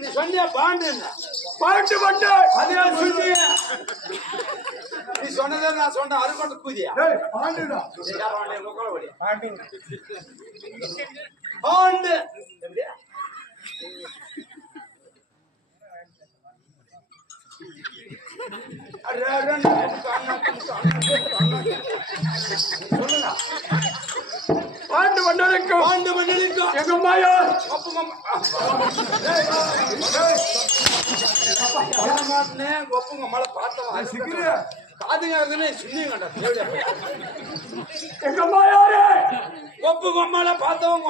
நீ சொன்னியா பாண்டு பாட்டு பாட்டு அதே சுத்திய நீ சொன்னதே நான் சொன்ன அது கொண்டு கூதியா பாண்டுடா பாண்டு பாண்டு மண்டலிக்கும் பாண்டு மண்டலிக்கும் எங்க அம்மாயா ஒப்புங்க மழை பார்த்தவன் காதுங்க சின்ன கண்டா எங்க அம்மாயாரு ஒப்பு கொம்மால பார்த்தவன்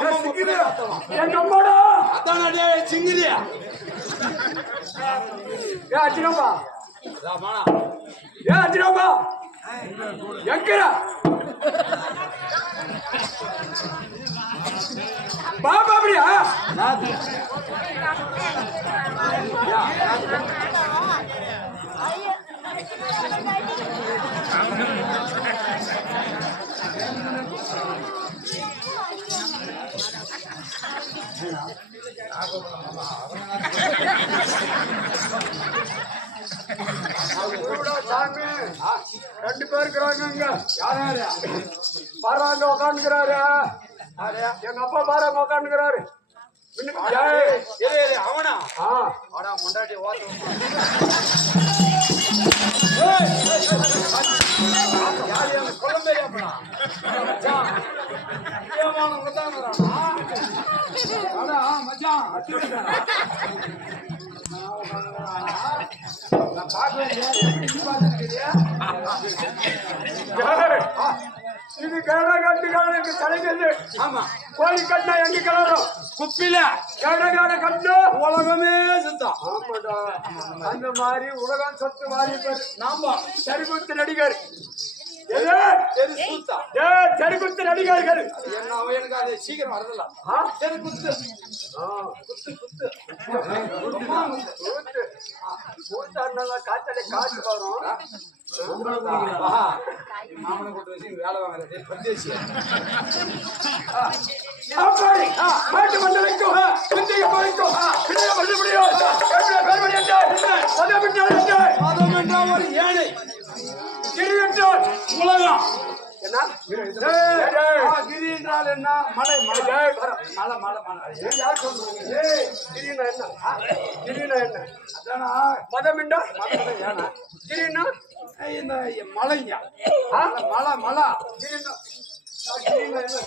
எங்க அம்மாடா அதானே சிங்கிரியா ஏ அச்சினப்பா ராமானா ஏ அச்சினப்பா எங்கடா பாபா அப்படியா சாமி 2 பேர் இருக்கிறாங்க பாராங்க உட்காந்துக்கிறாரு எங்க அப்பா பாராங்க உட்காந்துக்கிறாரு அவனா முண்டாட்டி இது கேடா கட்டுக்காரனுக்கு தலைக்கிறது. ஆமா கோழி கட்டினா எங்க கிளறும் குப்பில கேடகார கட்டு உலகமே சுத்தம். ஆமாடா அந்த மாதிரி உலகம் சொத்து வாரி நாம சரிகுத்து நடிகர் சுத்தம் சரிகுத்து நடிகர்கள் என்ன அவன் எனக்கு அது சீக்கிரம் வரதில்ல சரி குத்து குத்து குத்து காத்தாலே காசு வரும் மாமனை கொண்டு வச்சு வேலை வாங்குறது பந்தேசி பாட்டு மண்டலிக்கும் குந்திக போய்க்கும் ஒரு ஏழை உலகம் என்ன கிரி என்றால் என்ன மலை மலை மலை மலை மலை யார் சொல்லுவாங்க கிரினா என்ன கிரினா என்ன அதானா மதமிண்டா மதம் ஏன்னா கிரினா இந்த மலைங்க மலை மலை கிரினா என்ன